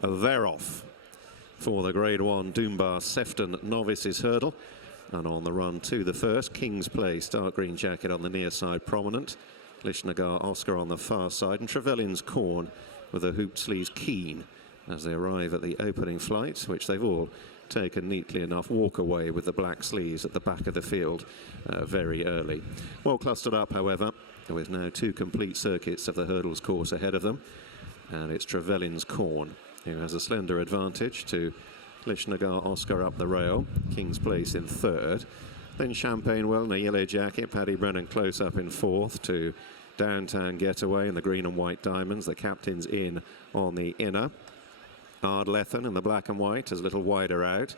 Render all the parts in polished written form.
they're off for the Grade 1 Dunbar Sefton Novices Hurdle. And on the run to the first, King's Place, dark green jacket on the near side prominent. Lishnagar Oscar on the far side, and Trevelyan's Corn with the hooped sleeves keen as they arrive at the opening flight, which they've all taken neatly enough walk away with the black sleeves at the back of the field very early. Well clustered up, however, with now 2 complete circuits of the hurdles course ahead of them. And it's Trevelyan's Corn who has a slender advantage to Lishnagar Oscar up the rail, King's Place in third. Then Champagne Well in a yellow jacket, Paddy Brennan close up in fourth to Downtown Getaway in the green and white diamonds. The captain's in on the inner. Ardlethan in the black and white is a little wider out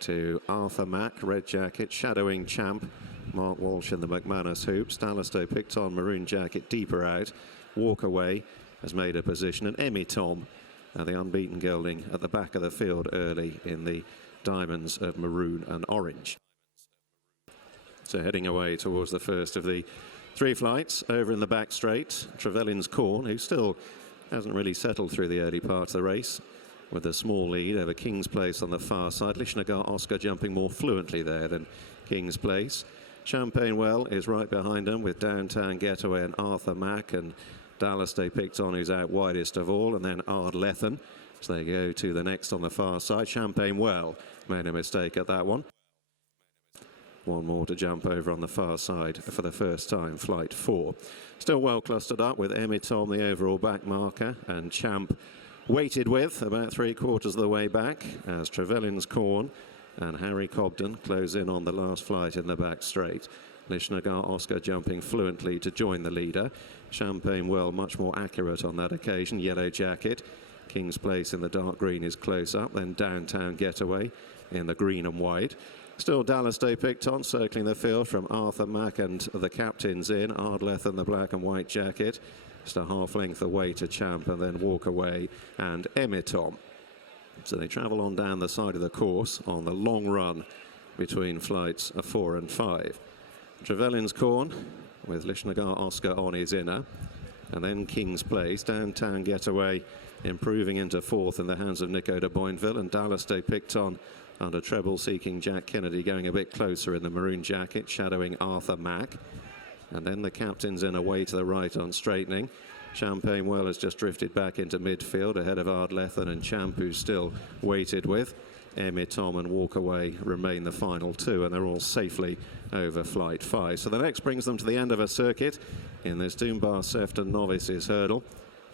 to Arthur Mack, red jacket, shadowing Champ. Mark Walsh in the McManus hoops. Dalisto Picton, maroon jacket, deeper out. Walk Away has made a position, and Emmy Tom, the unbeaten gelding, at the back of the field early in the diamonds of maroon and orange. So heading away towards the first of the 3 flights over in the back straight, Trevelyan's Corn, who still hasn't really settled through the early part of the race, with a small lead over King's Place on the far side. Lishnagar Oscar jumping more fluently there than King's Place. Champagne Well is right behind him with Downtown Getaway and Arthur Mack, and Dalisto Picton, who's out widest of all, and then Ardlethan. So they go to the next on the far side. Champagne Well made a mistake at that one. One more to jump over on the far side for the first time, flight 4. Still well clustered up with Emmy Tom, the overall back marker, and Champ weighted with about 3/4 of the way back as Trevelyan's Corn and Harry Cobden close in on the last flight in the back straight. Lishnagar Oscar jumping fluently to join the leader. Champagne Well much more accurate on that occasion, yellow jacket. King's Place in the dark green is close up, then Downtown Getaway in the green and white. Still Dalisto Picton circling the field from Arthur Mack and the captains in. Ardlethan the black and white jacket. Just a half length away to Champ, and then Walk Away and Emmy Tom. So they travel on down the side of the course on the long run between flights 4 and 5. Trevelyan's Corn with Lishnagar Oscar on his inner, and then King's Place. Downtown Getaway improving into fourth in the hands of Nico de Boinville, and Dalisto Picton under treble seeking Jack Kennedy going a bit closer in the maroon jacket, shadowing Arthur Mack. And then the captain's in away to the right on straightening. Champagne Well has just drifted back into midfield ahead of Ardlethan and Champ, who's still weighted with. Emmy Tom and Walk Away remain the final 2, and they're all safely over flight 5. So the next brings them to the end of a circuit in this Dunbar Sefton Novices Hurdle.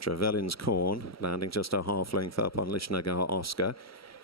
Trevelyan's Corn landing just a half length up on Lishnagar Oscar.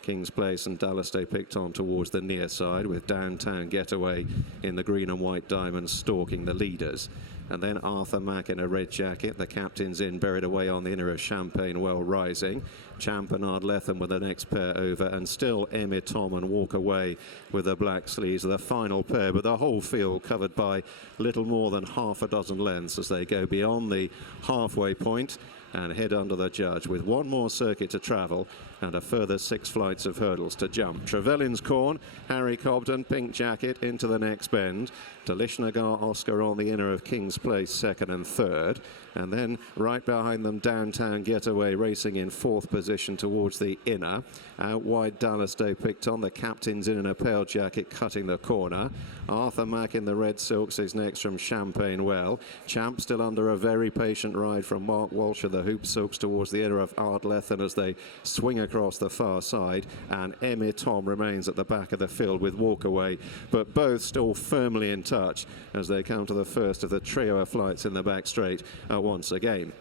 King's Place and Dalisto Picton towards the near side, with Downtown Getaway in the green and white diamonds stalking the leaders. And then Arthur Mack in a red jacket, the captain's in, buried away on the inner of Champagne Well rising. Champ and Ardlethan with the next pair over, and still Emmy Tom and Walk Away with the black sleeves, the final pair, but the whole field covered by little more than half a dozen lengths as they go beyond the halfway point and head under the judge, with one more circuit to travel and a further 6 flights of hurdles to jump. Trevelyan's Corn, Harry Cobden, pink jacket into the next bend, to Lishnagar Oscar on the inner of King's Place, second and third, and then right behind them Downtown Getaway racing in 4th position towards the inner. Out wide Dalisto Picton, the captain's in a pale jacket cutting the corner. Arthur Mack in the red silks is next from Champagne Well. Champ still under a very patient ride from Mark Walsh of the hoop silks towards the inner of Ardlethan as they swing across the far side, and Emmy Tom remains at the back of the field with Walk Away, but both still firmly in touch as they come to the first of the trio of flights in the back straight once again.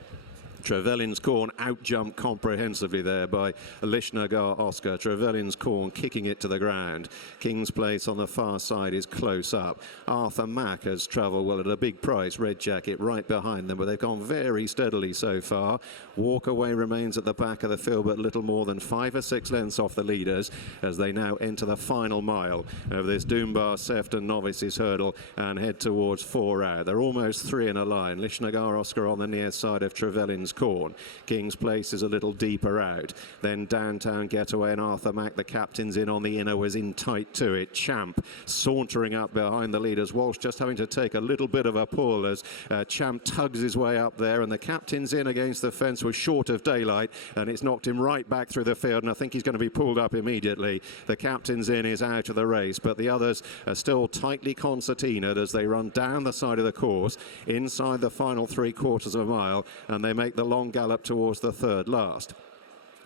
Trevelyan's Corn out-jumped comprehensively there by Lishnagar Oscar. Trevelyan's Corn kicking it to the ground. King's Place on the far side is close up. Arthur Mack has travelled well at a big price, red jacket right behind them, but they've gone very steadily so far. Walk Away remains at the back of the field, but little more than 5 or 6 lengths off the leaders as they now enter the final mile of this Dunbar Sefton Novices Hurdle and head towards 4 out. They're almost 3 in a line. Lishnagar Oscar on the near side of Trevelyan's Trevelyan's Corn. King's Place is a little deeper out. Then Downtown Getaway and Arthur Mack, the captains in on the inner, was in tight to it. Champ sauntering up behind the leaders. Walsh just having to take a little bit of a pull as Champ tugs his way up there, and the captain's in against the fence was short of daylight, and it's knocked him right back through the field, and I think he's going to be pulled up immediately. The captain's in is out of the race, but the others are still tightly concertinaed as they run down the side of the course inside the final 3/4 of a mile, and they make the long gallop towards the third last.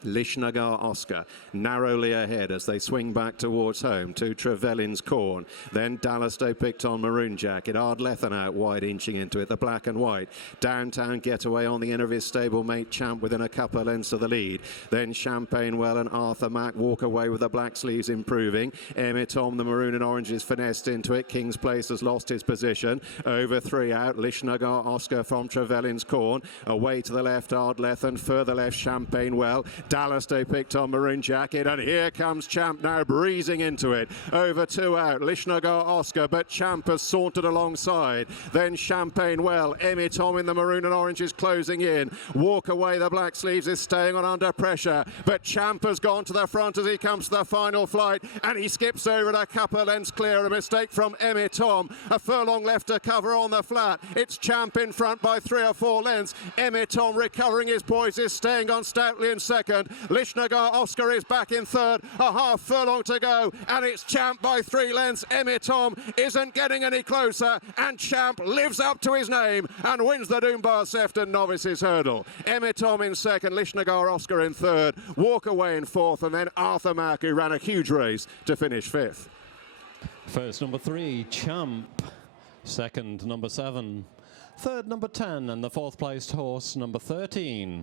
Lishnagar Oscar narrowly ahead as they swing back towards home to Trevelyan's Corn. Then Dallastow picked on Maroon Jacket. Ardlethan out wide, inching into it, the black and white. Downtown Getaway on the inner of his stablemate Champ within a couple of lengths of the lead. Then Champagne Well and Arthur Mack walk away with the black sleeves improving. Emitom, the maroon and orange, is finessed into it. King's Place has lost his position. Over 3 out. Lishnagar Oscar from Trevelyan's Corn. Away to the left, Ardlethan. Further left, Champagne Well. Dallastow picked on Maroon Jacket, and here comes Champ now breezing into it. Over 2 out, Lishnagar Oscar, but Champ has sauntered alongside. Then Champagne Well, Emitom in the maroon and orange is closing in. Walk Away, the black sleeves, is staying on under pressure, but Champ has gone to the front as he comes to the final flight, and he skips over it a couple of lengths clear. A mistake from Emitom. A furlong left to cover on the flat. It's Champ in front by 3 or 4 lengths. Emitom recovering his poise is staying on stoutly in second. Lishnagar Oscar is back in third, a half furlong to go, and it's Champ by 3 lengths. Emitom isn't getting any closer, and Champ lives up to his name and wins the Dunbar Sefton Novices Hurdle. Emitom in second, Lishnagar Oscar in third, Walk Away in fourth, and then Arthur Mack, who ran a huge race, to finish fifth. First, number 3, Champ. Second, number 7. Third, number 10, and the fourth placed horse, number 13.